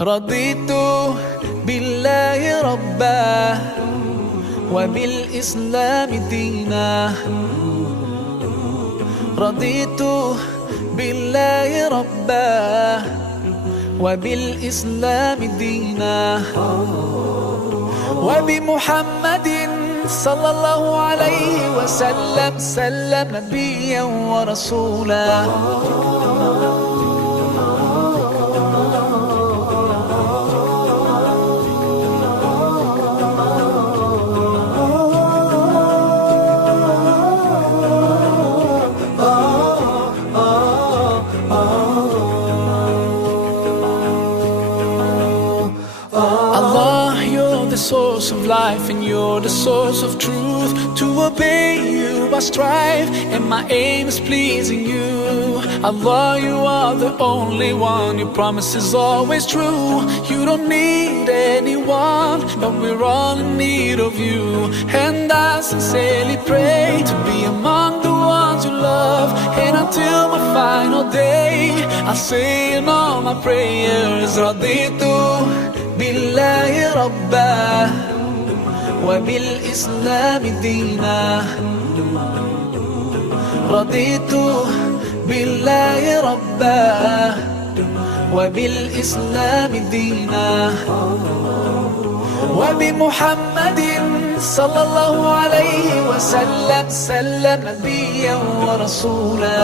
رضيت بالله ربا وبالإسلام دينا. رضيت بالله ربا وبالإسلام دينا وبمحمد صلى الله عليه وسلم نبيا ورسولا. Allah, you're the source of life and you're the source of truth. To obey you I strive and my aim is pleasing you. Allah, you are the only one, your promise is always true. You don't need anyone, but we're all in need of you. And I sincerely pray to be among the ones you love. And until my final day I'll say in all my prayers, Raditu billahi rabba وبالإسلام دينا. رضيت بالله ربا وبالإسلام دينا وبمحمد صلى الله عليه وسلم نبيا ورسولا.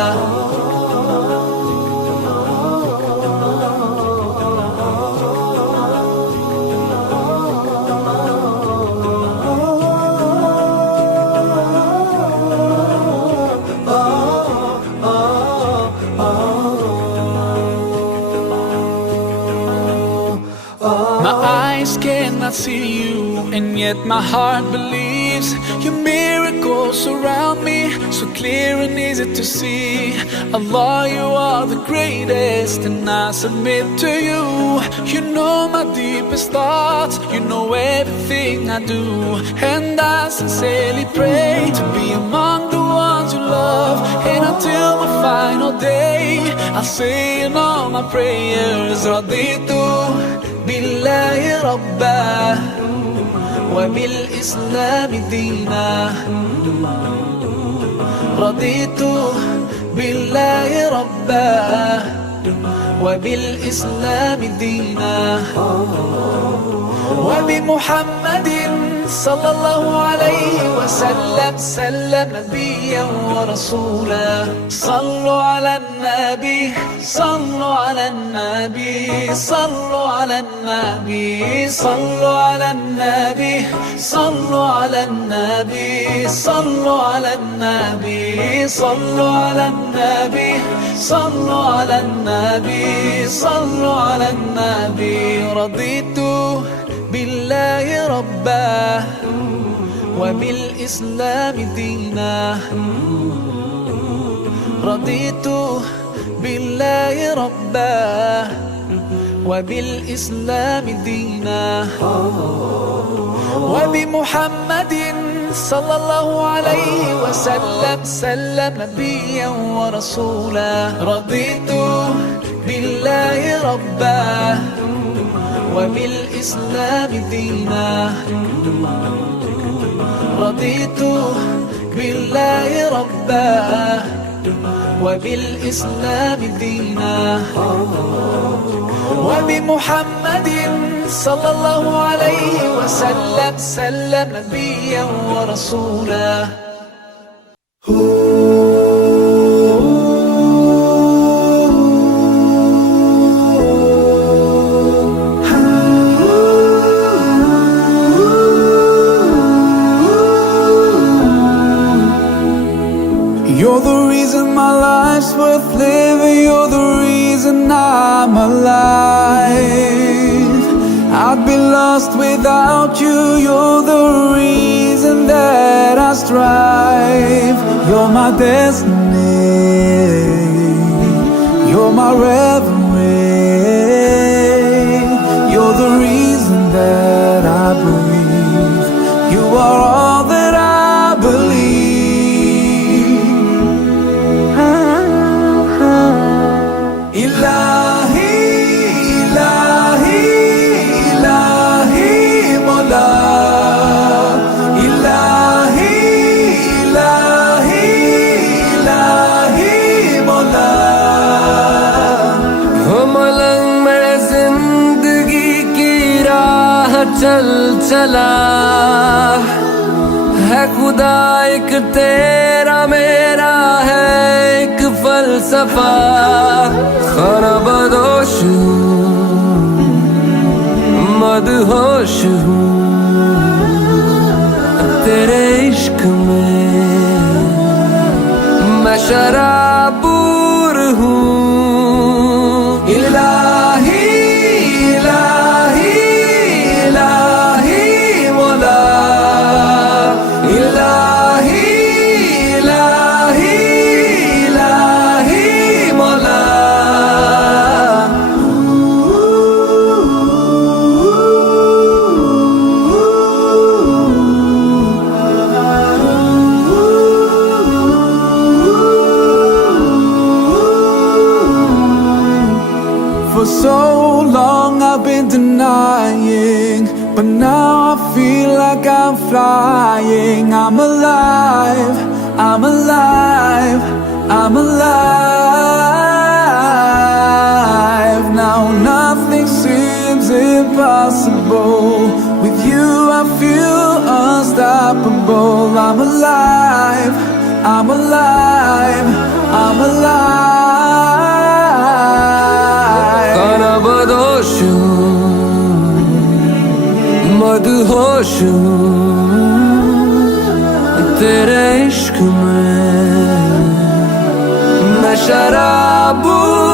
My eyes cannot see you, and yet my heart believes. Your miracles surround me, so clear and easy to see. Allah, you are the greatest, and I submit to you. You know my deepest thoughts, you know everything I do. And I sincerely pray to be among the ones you love. And until my final day I'll say in all my prayers, Raditu billahi rabba وبالإسلام دينا. رضيت بالله ربا وبالإسلام دينا وبمحمد صلى الله عليه وسلم نبيا ورسولا. صلوا على النبي صلوا على النبي صلوا على النبي صلوا على النبي صلوا على النبي صلوا على النبي صلوا على النبي صلوا على النبي صلوا على النبي. رضيت بالله ربا وبالإسلام دينا. رضيت بالله ربا وبالإسلام دينا وبمحمد صلى الله عليه وسلم نبيا ورسولا. رضيت بالله ربا وبالإسلام دينا. رضيت بالله ربا وبالإسلام دينا وبمحمد صلى الله عليه وسلم نبيا ورسولا. You're the reason my life's worth living, you're the reason I'm alive. I'd be lost without you, you're the reason that I strive. You're my destiny, you're my reverie, you're the reason that I breathe. You are all that I believe. Ilahi, Ilahi, चल चला है खुदा एक तेरा मेरा है एक फलसफा खाना बदोश हूँ मदहोश हूँ तेरे इश्क में मैं शराबूर हूँ इलाही इलाही इलाही मौला इलाही इलाही इलाही मौला For so long I've been denying, but now I feel like I'm flying. I'm alive, I'm alive, I'm alive. Now nothing seems impossible. With you I feel unstoppable. I'm alive, I'm alive, I'm alive. बदोश हूँ मदहोश हूँ तेरे इश्क में मैं शराबूर